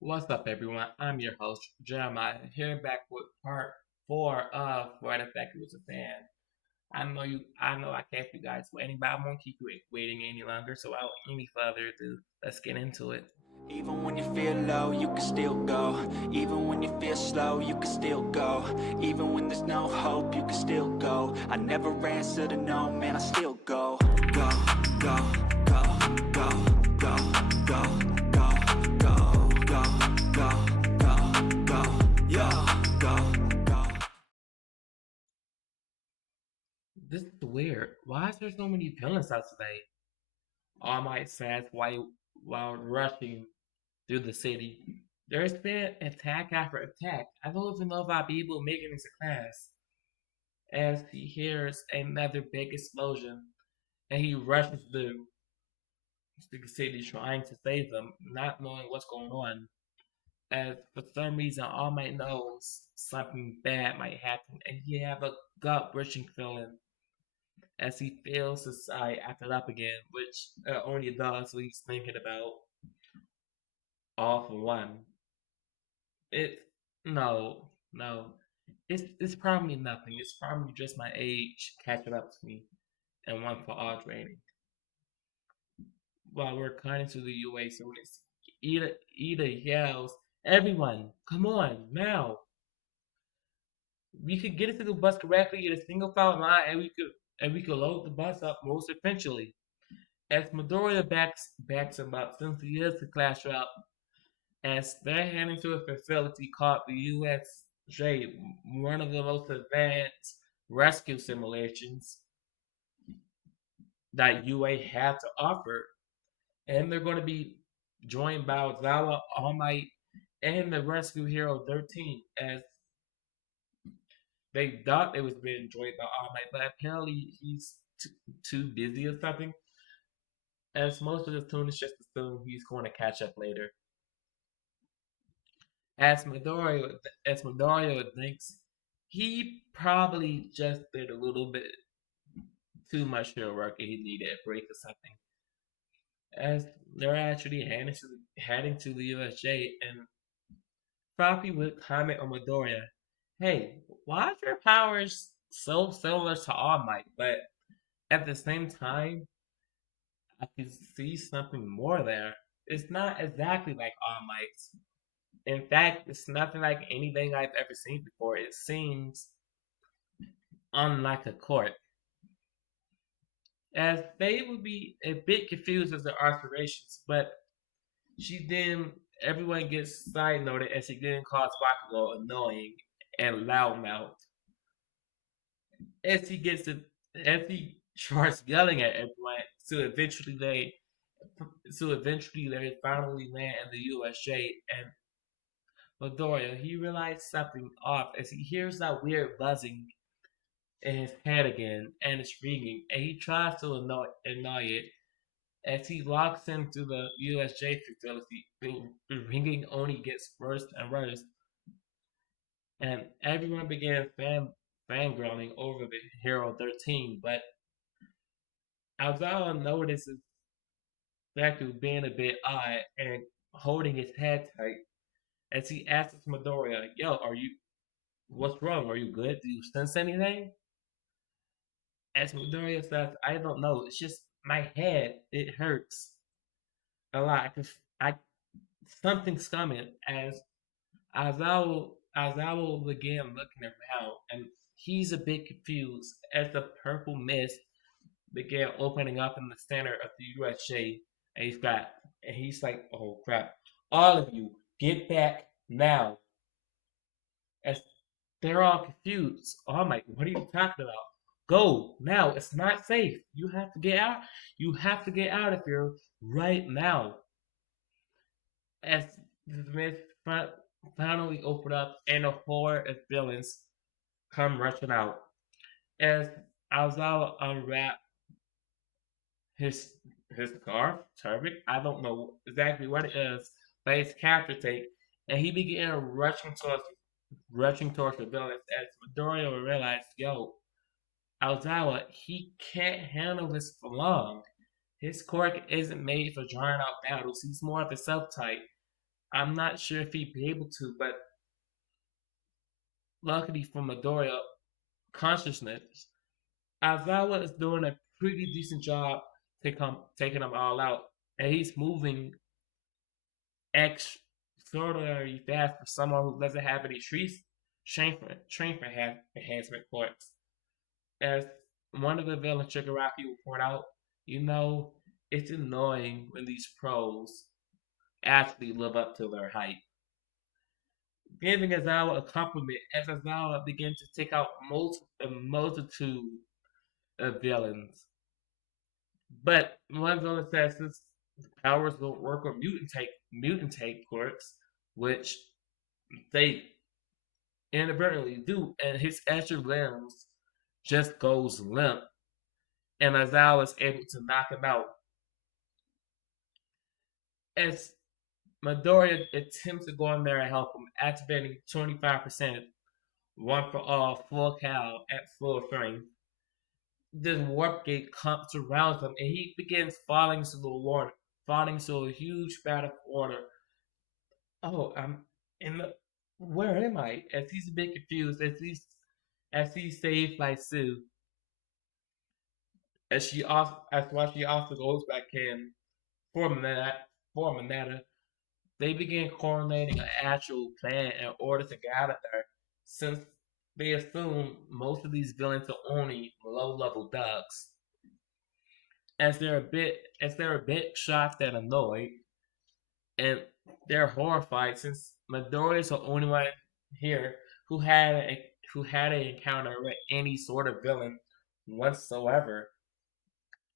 What's up, everyone? I'm your host, Jeremiah, here back with part four of Why the Deku was a Fan. I know I kept you guys waiting, but I won't keep you waiting any longer, so without any further ado, let's get into it. Even when you feel low, you can still go. Even when you feel slow, you can still go. Even when there's no hope, you can still go. I never answer to no, man, I still go. Go, go, go, go, go, go, go, go, go, go, go, go, go. This is weird. Why is there so many villains out today? All Might says while rushing through the city. There's been attack after attack. I don't even know if I'll be able to make it into class. As he hears another big explosion, and he rushes the city trying to save them, not knowing what's going on. As for some reason, All Might knows something bad might happen, and he have a gut-wrenching feeling as he feels his eye acted up again, which only does what he's thinking about. All for one. It no. It's probably nothing. It's probably just my age catching up to me, and one for all draining. While we're cutting to the UA, so it's Ida yells, "Everyone, come on now! We could get into the bus correctly in a single file line, and we could load the bus up most efficiently." As Midoriya backs him up, since he is the class route, as they're heading to a facility called the USJ, one of the most advanced rescue simulations that UA had to offer, and they're going to be joined by Ozawa, All Might, and the Rescue Hero 13, as they thought they was being joined by All Might, but apparently he's too busy or something. As most of the students just assume he's going to catch up later. As Midoriya thinks, he probably just did a little bit too much hero work and he needed a break or something. As they're actually heading to the USJ, and Floppy would comment on Midoriya, "Hey, why are your powers so similar to All Might, but at the same time, I can see something more there. It's not exactly like All Might's. In fact, it's nothing like anything I've ever seen before. It seems unlike a court." As they would be a bit confused as their observations, but she then everyone gets side noted as she then calls Bakugo annoying and loudmouth. As he gets it, as he starts yelling at everyone, so eventually they finally land in the USJ, and Midoriya, he realized something off as he hears that weird buzzing in his head again, and it's ringing, and he tries to annoy it. As he walks into the USJ facility, the ringing only gets worse and worse, and everyone began fangirling over the Hero 13, but Alzala notices Deku being a bit odd and holding his head tight as he asks Midoriya, "Yo, what's wrong? Are you good? Do you sense anything?" As Midoriya says, "I don't know. It's just my head. It hurts a lot. Something's coming." As Aizawa began looking around, and he's a bit confused as the purple mist began opening up in the center of the USJ, and he's like, "Oh crap! All of you, get back now!" As they're all confused. "Oh my, what are you talking about? Go now! It's not safe. You have to get out. You have to get out of here right now." As the mist finally opened up, and a horde of villains come rushing out. As Alzawa unwrapped his scarf, turban, I don't know exactly what it is, but his capture tape, and he began rushing towards the villains as Midoriya realized, "Yo, Alzawa, he can't handle this for long. His quirk isn't made for drawing out battles. He's more of a self type." I'm not sure if he'd be able to, but luckily for Midoriya consciousness, Aizawa is doing a pretty decent job taking them all out, and he's moving extraordinarily fast for someone who doesn't have any strength enhancement points. As one of the villains, Shigaraki, will point out, you know, it's annoying when these pros actually live up to their hype. Giving Aizawa a compliment as Aizawa begins to take out a multitude of villains. But one villain says his powers don't work on mutant take quirks, which they inadvertently do, and his extra limbs just goes limp, and Aizawa is able to knock him out. As Midoriya attempts to go in there and help him, activating 25% one for all full cal at full strength. This warp gate comes around him and he begins falling into a huge vat of water. Oh, I'm in the where am I? As he's a bit confused, as he's saved by Sue, as while she also goes back in for Manata, they begin coordinating an actual plan in order to get out of there, since they assume most of these villains are only low-level thugs. As they're a bit shocked and annoyed, and they're horrified since Midori is the only one here who had an encounter with any sort of villain whatsoever,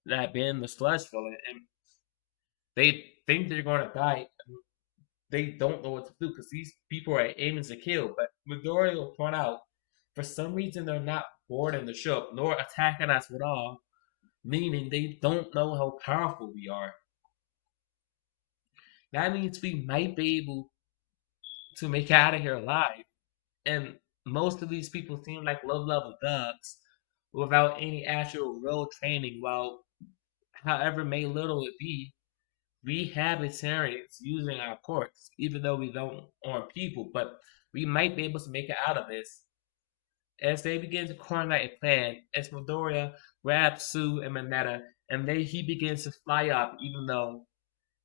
that being the sludge villain, and they think they're going to die. They don't know what to do because these people are aiming to kill. But Midori will point out, for some reason they're not boarding the ship nor attacking us at all, meaning they don't know how powerful we are. That means we might be able to make it out of here alive. And most of these people seem like low level thugs without any actual real training. While, however may little it be, we have experience using our quirks, even though we don't on people, but we might be able to make it out of this. As they begin to coordinate a plan, as Midoriya grabs Sue and Mineta, and then he begins to fly up, even though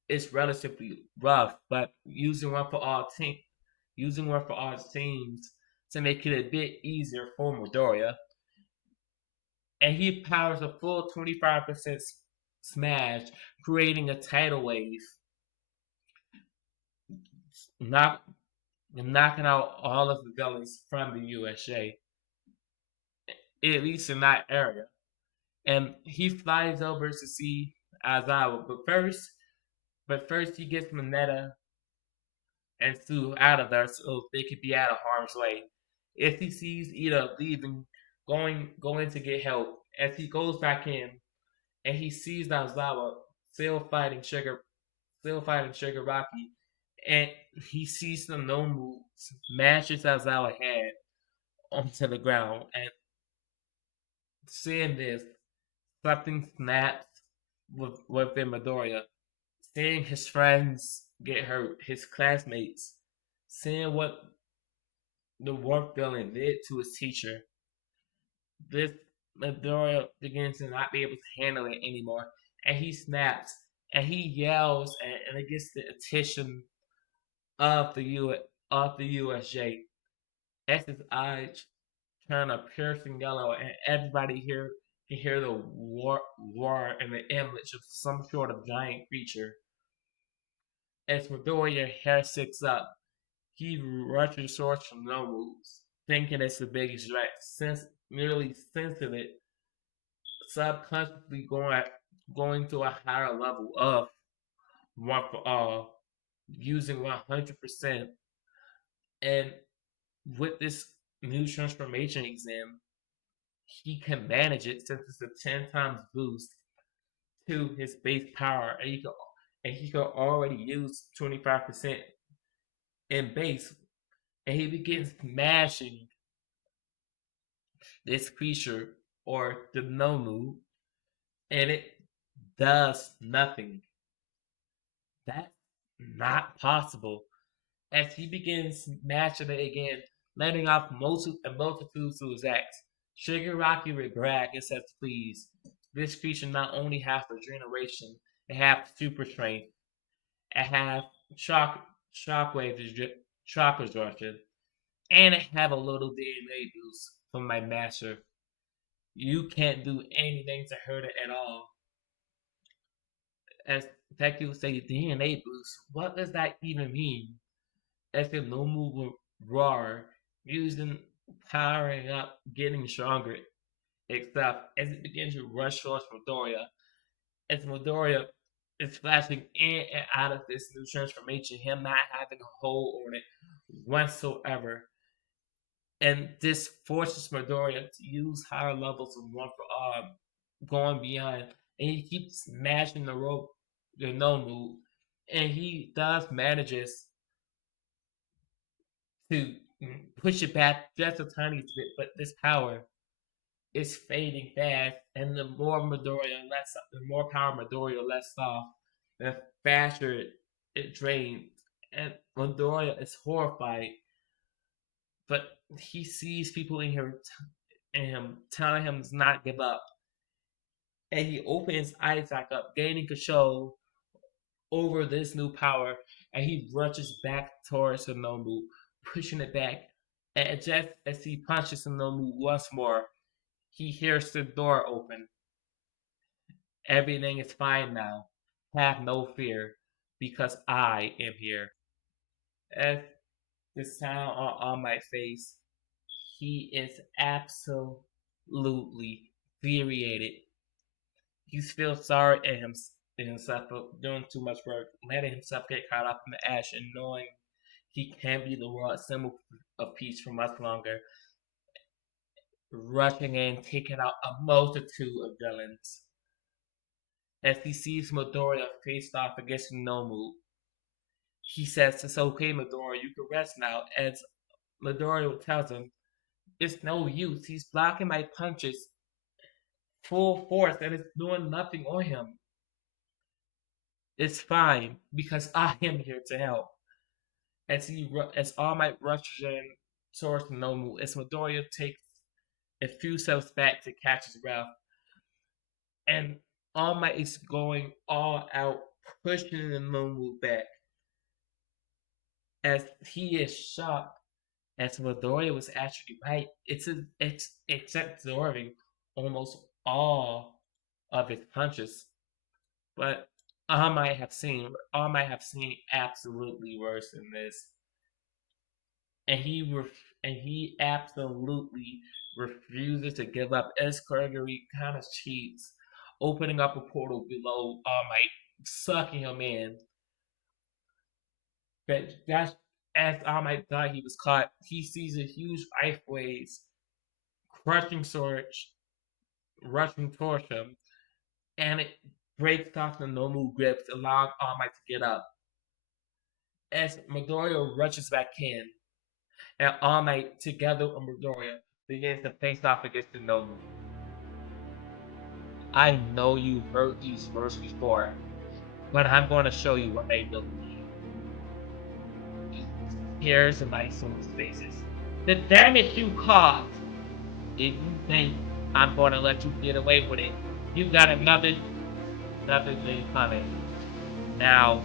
it's relatively rough, but using one for all teams to make it a bit easier for Midoriya. And he powers a full 25% smash, creating a tidal wave, knock, knocking out all of the villains from the USA, at least in that area. And he flies over to see Aizawa, but first he gets Mineta and Sue out of there so they could be out of harm's way. If he sees Ida leaving, going to get help, as he goes back in and he sees Aizawa still fighting Shigaraki, and he sees the no move smashes Aizawa head onto the ground, and seeing this, something snaps within Midoriya. Seeing his friends get hurt, his classmates, seeing what the warp villain did to his teacher, this Midoriya begins to not be able to handle it anymore, and he snaps and he yells, and it gets the attention of the USJ. As his eyes turn a piercing yellow, and everybody here can hear the roar and the image of some sort of giant creature. As Midoriya hair sticks up, he rushes towards from no moves, thinking it's the biggest threat, merely sensing it, subconsciously going to a higher level of one for all, using 100%. And with this new transformation exam, he can manage it since it's a 10 times boost to his base power, and he could already use 25% in base, and he begins smashing this creature or the Nomu, and it does nothing. That's not possible. as he begins smashing it again, letting off multitudes to his axe. Shigaraki with brag and says, please, this creature not only has regeneration, it has super strength, it has shock shockwave shock absorption, and it have a little DNA boost from my master. You can't do anything to hurt it at all. As Deku would say, DNA boost, what does that even mean? As the Nomu will roar, using powering up, getting stronger, except as it begins to rush towards Midoriya. As Midoriya is flashing in and out of this new transformation, him not having a hold on it whatsoever. And this forces Midoriya to use higher levels of one for all, going beyond. And he keeps smashing the rope, the Nomu, and he does manages to push it back just a tiny bit, but this power is fading fast, and the more power Midoriya lets off, the faster it drains. And Midoriya is horrified, but he sees people in him telling him to not give up, and he opens his eyes back up, gaining control over this new power, and he rushes back towards Nomu, pushing it back. And just as he punches Nomu once more, he hears the door open. Everything is fine now. Have no fear, because I am here. As the sound on my face, he is absolutely infuriated. He feels sorry in himself for doing too much work, letting himself get caught up in the ash, and knowing he can't be the world symbol of peace for much longer. Rushing in, taking out a multitude of villains. As he sees Midoriya faced off against Nomu, he says, it's okay, Midoriya, you can rest now. As Midoriya tells him, it's no use, he's blocking my punches full force and it's doing nothing on him. It's fine, because I am here to help. As All Might rushes in towards Nomu, as Midoriya takes a few steps back to catch his breath, and All Might is going all out, pushing the Nomu back. As he is shocked, as Midoriya was actually right, it's absorbing almost all of his punches. But All Might have seen absolutely worse than this, and he absolutely refuses to give up. As Gregory kind of cheats, opening up a portal below All Might, sucking him in. But just as All Might thought he was caught, he sees a huge ice wave crushing Sorge, rushing towards him, and it breaks off the Nomu grips, allowing All Might to get up. As Midoriya rushes back in, and All Might, together with Midoriya, begins to face off against the Nomu. I know you've heard these words before, but I'm going to show you what they really mean. Tears in my soul's faces. The damage you caused! If you think I'm going to let you get away with it, you got another thing coming. Now,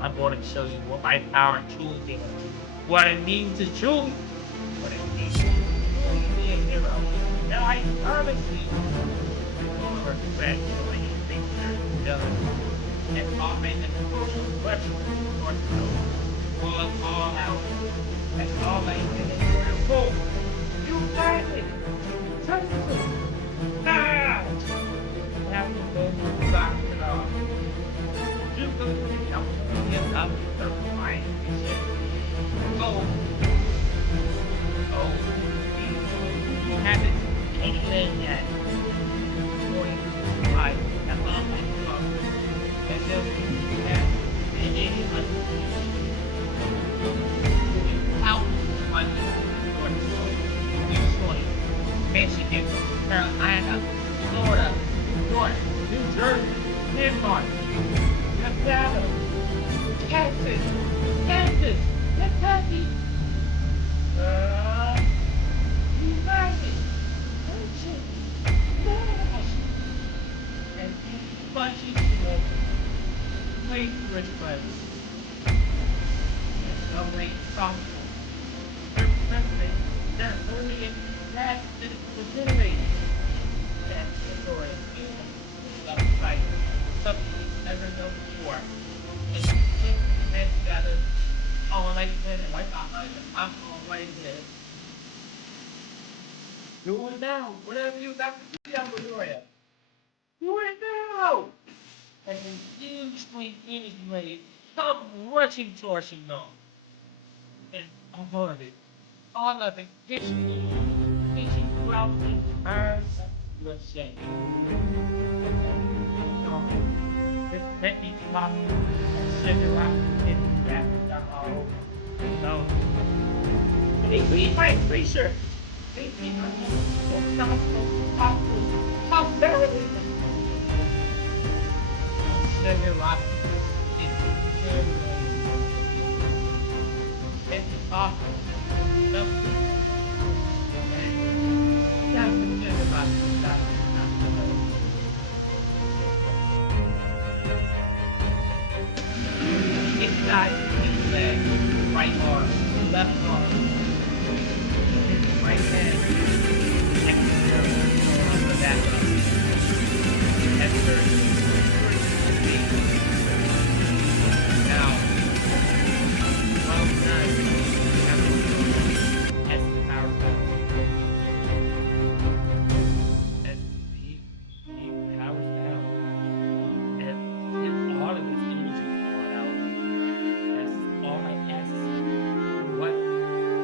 I'm going to show you what my power truly means. What it means to truly be a hero. Now I promise you, you'll regret when you think you're jealous. And All Might and the question for all out. That's All Might and boom! You got it! Touch it! Now! Have to go to the doctor off. You go to the doctor and get up the fine shit. Oh, you haven't anything yet. Before you survive, that's All Might. And then you have, and then you He, uh, he magic. Magic. And he punches the place rich buttons. There's no way possible. There's nothing that only in that is legitimate. That's the story. Love fight. Something he's never known before. And he puts his head together. All like this, and wipe out like I'm always this. Do it now. Whatever you got to do, Victoria. Do it now. And then usually anyway, come rushing towards you now. And all of it, hitting grounding arms, you're saying. No, this technique pop, send it out, and back down all over. No. Hey, read my research. Hey, read my research. How very send it out. It's awful. No. That's the thing about that. Inside his leg, right arm, left arm, his right hand, external on the back of now, well done. As powerful as he powers down, and his all of his energy pouring out. That's all I ask. What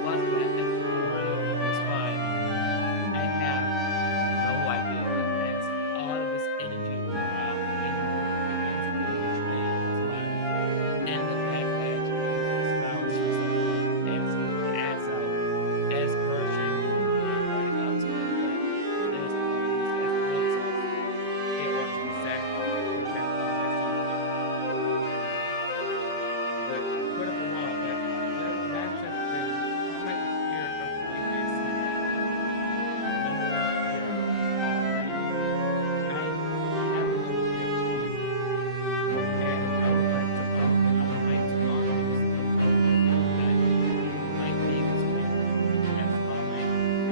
was that extraterrestrial in his mind? I have no idea. As all of his energy pouring out, it begins to drain his life. And the backlash uses his powers for something. And so it adds out as Persian running up to him like this as it makes up. It was protect all but put up a wall that's just been all my year of doing this. No more here already. I have a little gift for you. And I would like to honor you that my name is with as my is that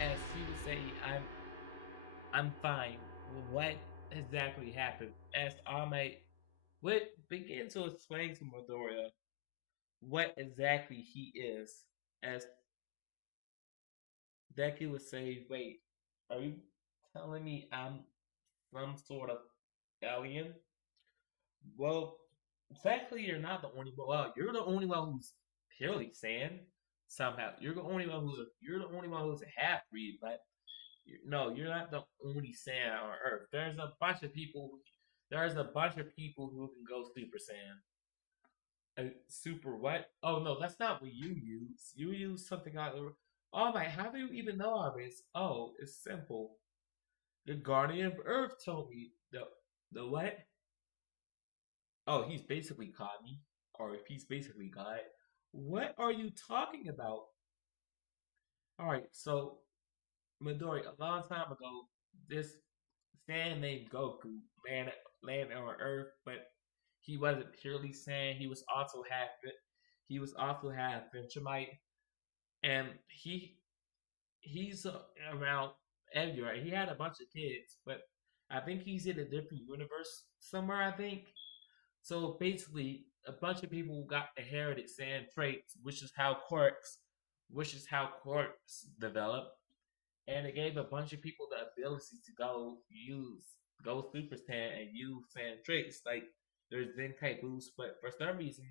as he would say, I'm fine. What exactly happened? As Ahmed would begin to explain to Midoriya what exactly he is, as Deku would say, wait, are you telling me I'm some sort of alien? Well, technically you're not the only one. Well, you're the only one who's purely Saiyan. Somehow, you're the only one who's a half breed, but no, you're not the only Saiyan on Earth. There's a bunch of people. There's a bunch of people who can go Super Saiyan. Super what? Oh no, that's not what you use. You use something like. Oh my! How do you even know all this? Oh, it's simple. The Guardian of Earth told me the what? Oh, he's basically Kami, or if he's basically God. What are you talking about? All right, so Midori, a long time ago, this Saiyan named Goku landed on Earth, but he wasn't purely Saiyan. He was also half Venturemite, and he's around everywhere. He had a bunch of kids, but I think he's in a different universe somewhere. I think so. Basically, a bunch of people got inherited Saiyan traits, which is how quirks develop. and it gave a bunch of people the ability to go Super Saiyan and use Saiyan traits. Like there's Zen type boost, but for some reason,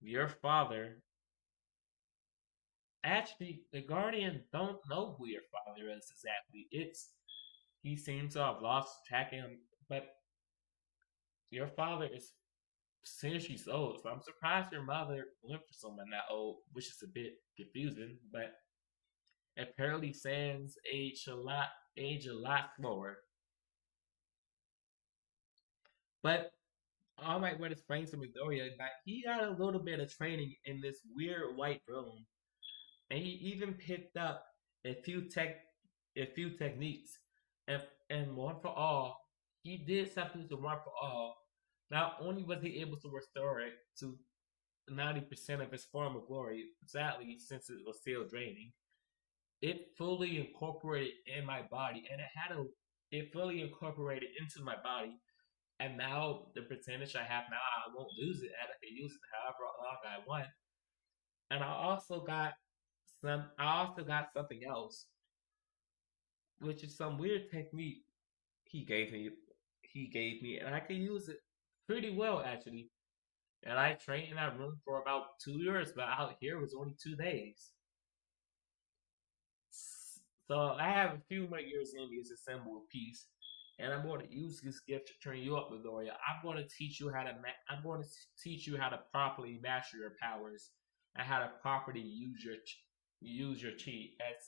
your father actually the Guardian don't know who your father is exactly. It's he seems to have lost track of him, but your father is since she's old, so I'm surprised your mother went for someone that old, which is a bit confusing. But apparently, Sans age a lot slower. But all my way explain to Midoriya that he got a little bit of training in this weird white room, and he even picked up a few tech, a few techniques, and one for all, he did something to one for all. Not only was he able to restore it to 90% of its former glory, sadly, since it was still draining, it fully incorporated in my body, and it fully incorporated into my body. And now the percentage I have now, I won't lose it, and I can use it however long I want. And I also got something else, which is some weird technique he gave me. He gave me, and I can use it pretty well actually. And I trained in that room for about 2 years, but out here it was only 2 days. So I have a few more years in me as a symbol of peace, and I'm going to use this gift to train you up, Midoriya. I'm going to teach you how to properly master your powers and how to properly use your chi. As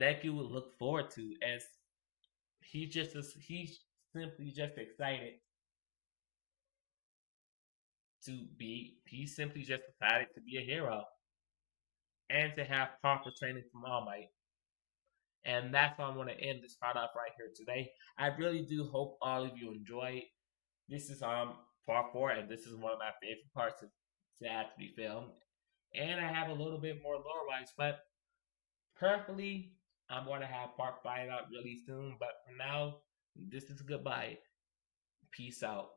Deku would look forward to, as he's simply just excited to be. He's simply just excited to be a hero and to have proper training from All Might. And that's how I'm going to end this part off right here today. I really do hope all of you enjoyed. This is part four, and this is one of my favorite parts to actually film. And I have a little bit more lore wise, but prayerfully, I'm going to have part five out really soon. But for now, this is goodbye. Peace out.